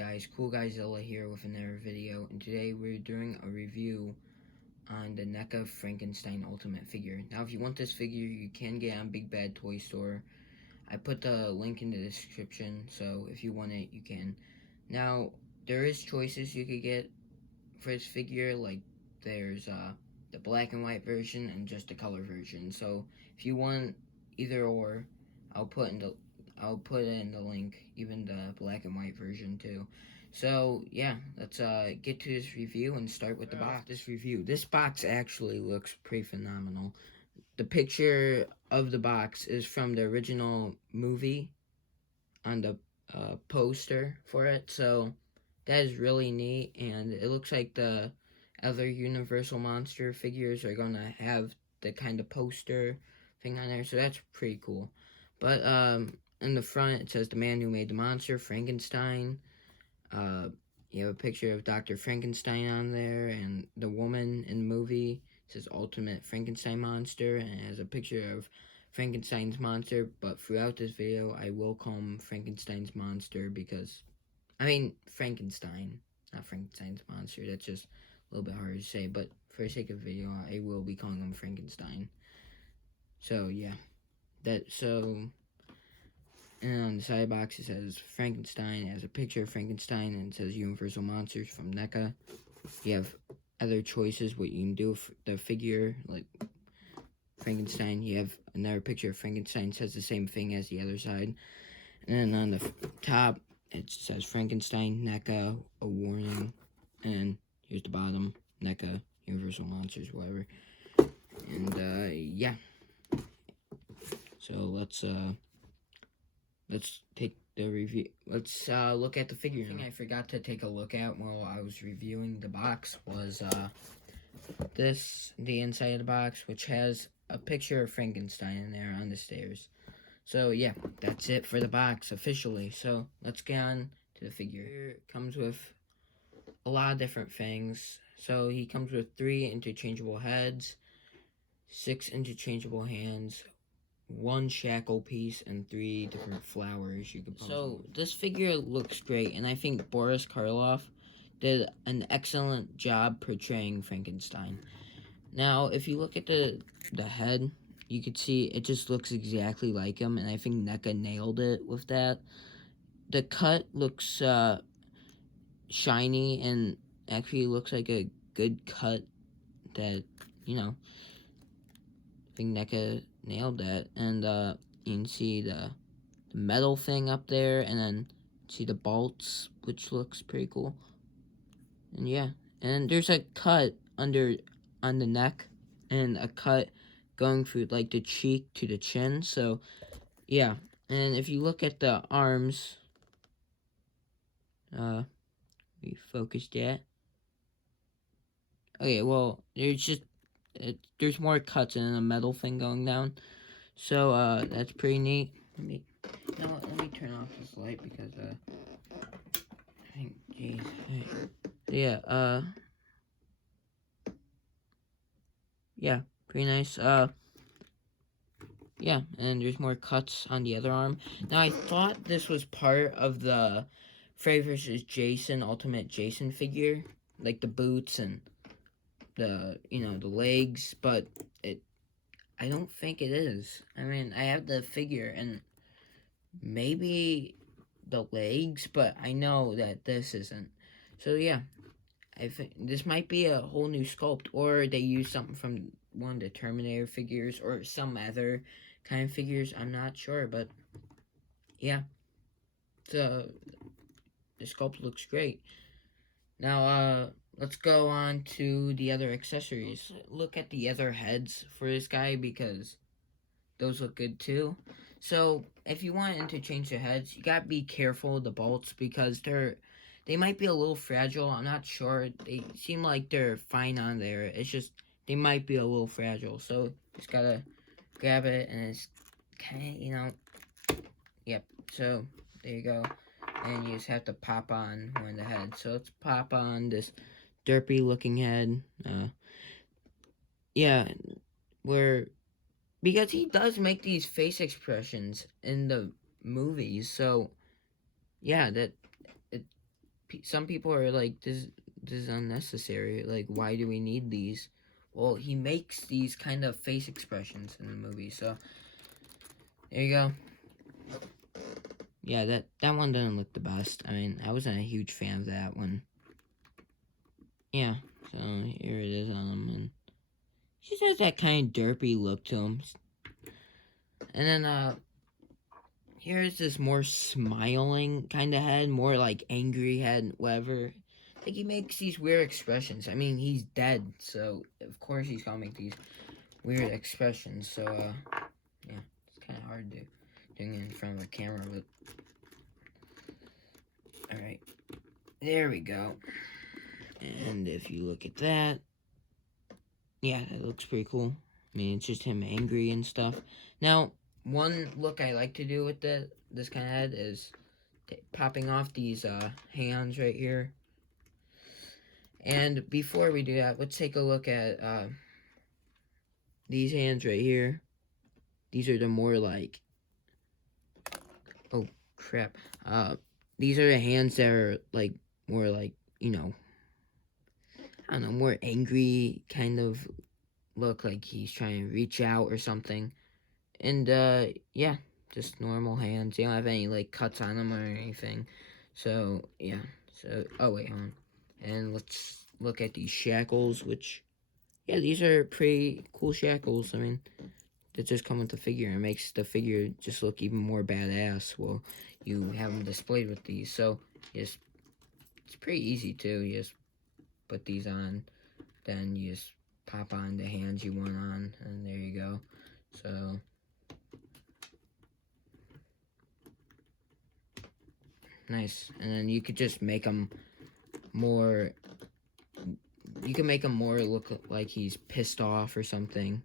guys, Cool Guyzilla here with another video, and today we're doing a review on the Neca Frankenstein Ultimate figure. Now if you want this figure, you can get it on Big Bad Toy Store. I put the link in the description, so if you want it, you can. Now, there is choices you could get for this figure, like there's the black and white version and just the color version. So if you want either or, I'll put it in the link, even the black and white version too. So yeah, let's get to this review and start with the box. This box actually looks pretty phenomenal. The picture of the box is from the original movie on the poster for it, so that is really neat. And it looks like the other Universal Monster figures are gonna have the kind of poster thing on there, so that's pretty cool. But in the front it says the man who made the monster, Frankenstein. You have a picture of Dr. Frankenstein on there, and the woman in the movie says Ultimate Frankenstein Monster, and it has a picture of Frankenstein's monster. But throughout this video I will call him Frankenstein's monster because, I mean, Frankenstein, not Frankenstein's monster. That's just a little bit harder to say, but for the sake of the video, I will be calling him Frankenstein. So, yeah. And on the side box it says Frankenstein. It has a picture of Frankenstein, and it says Universal Monsters from NECA. You have other choices what you can do with the figure, like Frankenstein. You have another picture of Frankenstein, says the same thing as the other side. And then on the top, it says Frankenstein, NECA, a warning, and here's the bottom, NECA, Universal Monsters, whatever. And yeah. So let's take the review. Let's look at the figure. One thing I forgot to take a look at while I was reviewing the box was the inside of the box, which has a picture of Frankenstein in there on the stairs. So yeah, that's it for the box officially. So let's get on to the figure. It comes with a lot of different things. So he comes with 3 interchangeable heads, 6 interchangeable hands, 1 shackle piece, and 3 different flowers you can pose. So this figure looks great, and I think Boris Karloff did an excellent job portraying Frankenstein. Now, if you look at the head, you could see it just looks exactly like him, and I think NECA nailed it with that. The cut looks shiny, and actually looks like a good cut that, you know, I think NECA nailed that. And you can see the metal thing up there, and then see the bolts, which looks pretty cool. And yeah, and there's a cut on the neck, and a cut going through like the cheek to the chin. So yeah, and if you look at the arms, we focused yet. Okay, well, there's more cuts and a metal thing going down. So that's pretty neat. Let me turn off this light because I think, geez. Yeah, yeah, pretty nice. Yeah, and there's more cuts on the other arm. Now, I thought this was part of the Freddy vs. Jason Ultimate Jason figure, like the boots and the legs, but I don't think it is. I mean, I have the figure and maybe the legs, but I know that this isn't. So yeah, I think this might be a whole new sculpt, or they used something from one of the Terminator figures or some other kind of figures. I'm not sure, but yeah, the sculpt looks great. Now let's go on to the other accessories. Let's look at the other heads for this guy because those look good too. So if you want to interchange the heads, you gotta be careful of the bolts because they might be a little fragile. I'm not sure. They seem like they're fine on there. It's just they might be a little fragile. So just gotta grab it, and it's kind of, yep. So there you go, and you just have to pop on one of the heads. So let's pop on this derpy looking head. Yeah, because he does make these face expressions in the movies. So yeah, some people are like, this is unnecessary. Like, why do we need these? Well, he makes these kind of face expressions in the movie, so there you go. Yeah, that one didn't look the best. I mean, I wasn't a huge fan of that one. Yeah, so here it is on him, and he just has that kind of derpy look to him. And then, here's this more smiling kind of head, more like angry head, whatever. Like, he makes these weird expressions. I mean, he's dead, so of course he's gonna make these weird expressions. So, yeah, it's kind of hard to doing it in front of a camera, but alright, there we go. And if you look at that, yeah, that looks pretty cool. I mean, it's just him angry and stuff. Now, one look I like to do with this kind of head is popping off these hands right here. And before we do that, let's take a look at these hands right here. These are the more like, oh crap, these are the hands that are like more like, you know, I don't know, more angry kind of look, like he's trying to reach out or something. And yeah, just normal hands. They don't have any like cuts on them or anything. So yeah. So oh wait, hold on. And let's look at these shackles, which yeah, these are pretty cool shackles. I mean, that just come with the figure and makes the figure just look even more badass. Well, you have them displayed with these, so just it's pretty easy too. You just put these on, then you just pop on the hands you want on, and there you go. So nice. And then you could just make them more, you can make him more look like he's pissed off or something.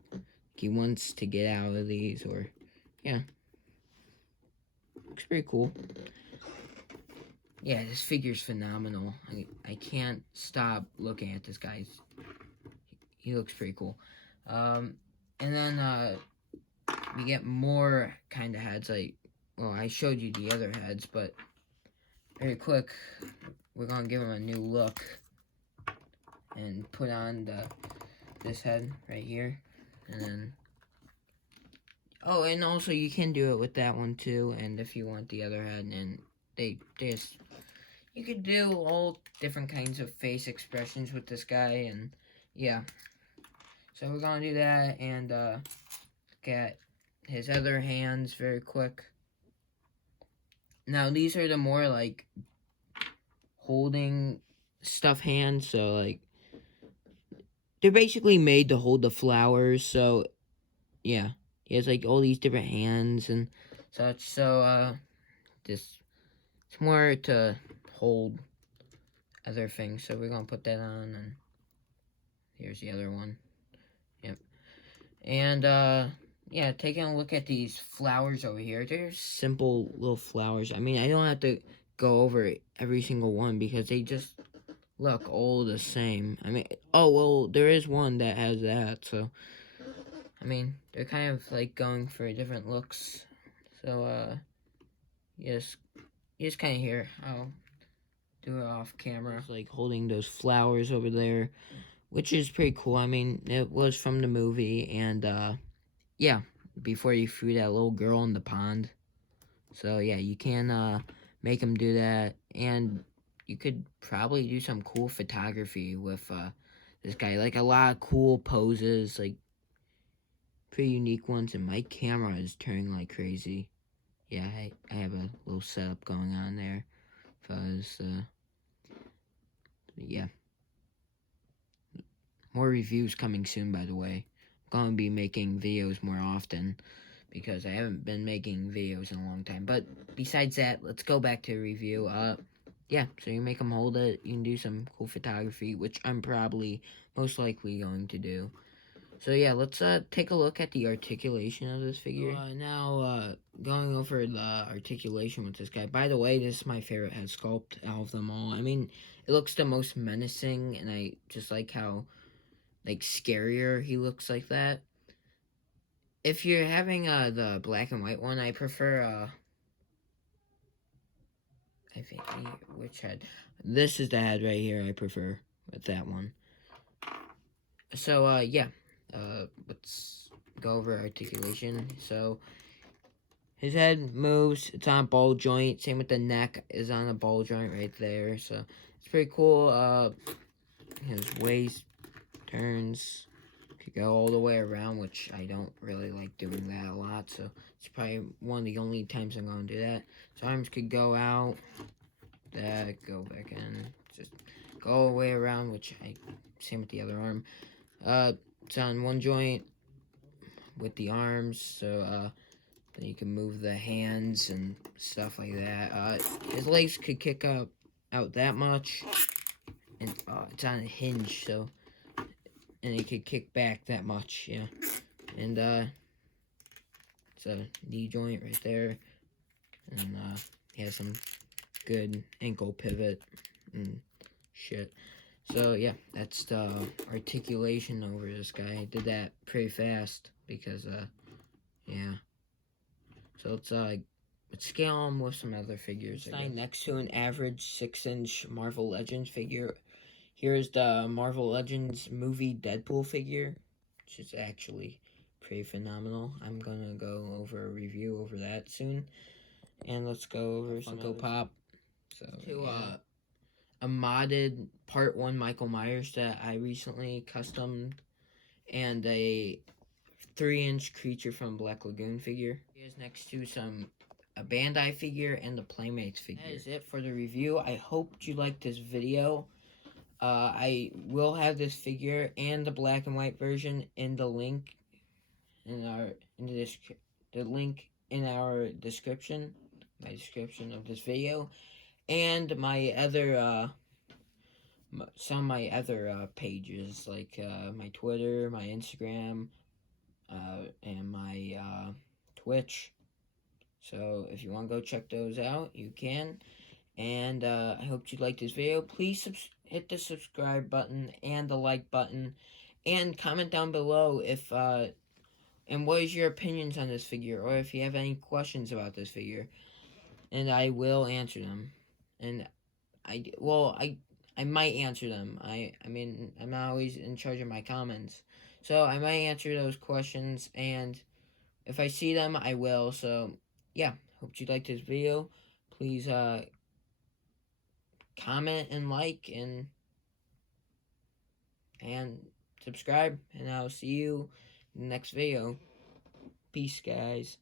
He wants to get out of these, or yeah, looks pretty cool. Yeah, this figure's phenomenal. I can't stop looking at this guy. He looks pretty cool. And then we get more kind of heads. Like, well, I showed you the other heads, but very quick, we're gonna give him a new look and put on this head right here, and then oh, and also you can do it with that one too. And if you want the other head, and they just, you could do all different kinds of face expressions with this guy, and yeah. So we're gonna do that, and look at his other hands very quick. Now these are the more like holding stuff hands, so like they're basically made to hold the flowers. So yeah, he has like all these different hands and such. So this, it's more to hold other things. So we're gonna put that on, and here's the other one. Yep. And yeah, taking a look at these flowers over here. They're simple little flowers. I mean, I don't have to go over every single one because they just look all the same. I mean, oh well, there is one that has that. So I mean, they're kind of like going for different looks. So you just kind of hear. I'll do it off camera. It's like holding those flowers over there, which is pretty cool. I mean, it was from the movie, and yeah, before you threw that little girl in the pond. So yeah, you can make them do that, and you could probably do some cool photography with this guy, like a lot of cool poses, like pretty unique ones. And my camera is turning like crazy. Yeah, I have a little setup going on there, because yeah, more reviews coming soon, by the way. I'm going to be making videos more often, because I haven't been making videos in a long time. But besides that, let's go back to the review. Yeah, so you make them hold it. You can do some cool photography, which I'm probably most likely going to do. So yeah, let's take a look at the articulation of this figure. Now, going over the articulation with this guy. By the way, this is my favorite head sculpt out of them all. I mean, it looks the most menacing, and I just like how, like, scarier he looks like that. If you're having the black and white one, I prefer I think, which head? This is the head right here I prefer, with that one. So, yeah, let's go over articulation. So, his head moves, it's on a ball joint, same with the neck is on a ball joint right there, so it's pretty cool. His waist turns, could go all the way around, which I don't really like doing that a lot, so it's probably one of the only times I'm going to do that. His arms could go out, that, go back in, just go all the way around, which same with the other arm. It's on one joint with the arms, so, then you can move the hands and stuff like that. His legs could kick out that much, and it's on a hinge, so, and it could kick back that much, yeah. And it's a knee joint right there, and he has some good ankle pivot and shit. So yeah, that's the articulation over this guy. I did that pretty fast because yeah. So let's scale him with some other figures. Next to an average 6-inch Marvel Legends figure. Here's the Marvel Legends movie Deadpool figure, which is actually pretty phenomenal. I'm gonna go over a review over that soon. And let's go over Funko Pop. So yeah. A modded Part 1 Michael Myers that I recently customed, and a 3-inch Creature from Black Lagoon figure. Here's next to a Bandai figure and the Playmates figure. That is it for the review. I hope you liked this video. I will have this figure and the black and white version in the link the link in our description, my description of this video, and my other some of my other pages, like my Twitter, my Instagram, and my Twitch. So if you want to go check those out, you can. And I hope you liked this video. Please hit the subscribe button and the like button, and comment down below if and what is your opinions on this figure, or if you have any questions about this figure, and I will answer them. And I might answer them. I mean, I'm not always in charge of my comments, so I might answer those questions, and if I see them, I will. So yeah, hope you liked this video. Please comment and like and subscribe, and I'll see you in the next video. Peace, guys.